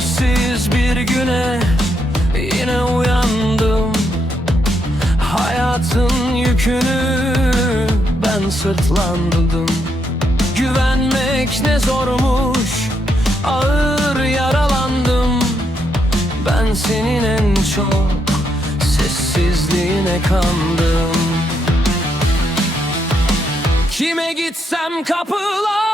Güneşsiz bir güne yine uyandım. Hayatın yükünü ben sırtlandım Güvenmek ne zormuş ağır yaralandım. Ben senin en çok sessizliğine kandım. Kime gitsem kapılar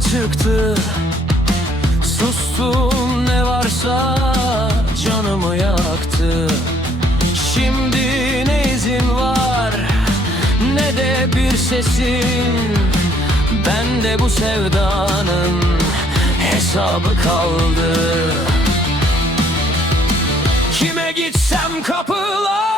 çıktı. Sustum ne varsa canımı yaktı. Şimdi ne izin var ne de bir sesin. Bende bu sevdanın hesabı kaldı. Kime gitsem kapılar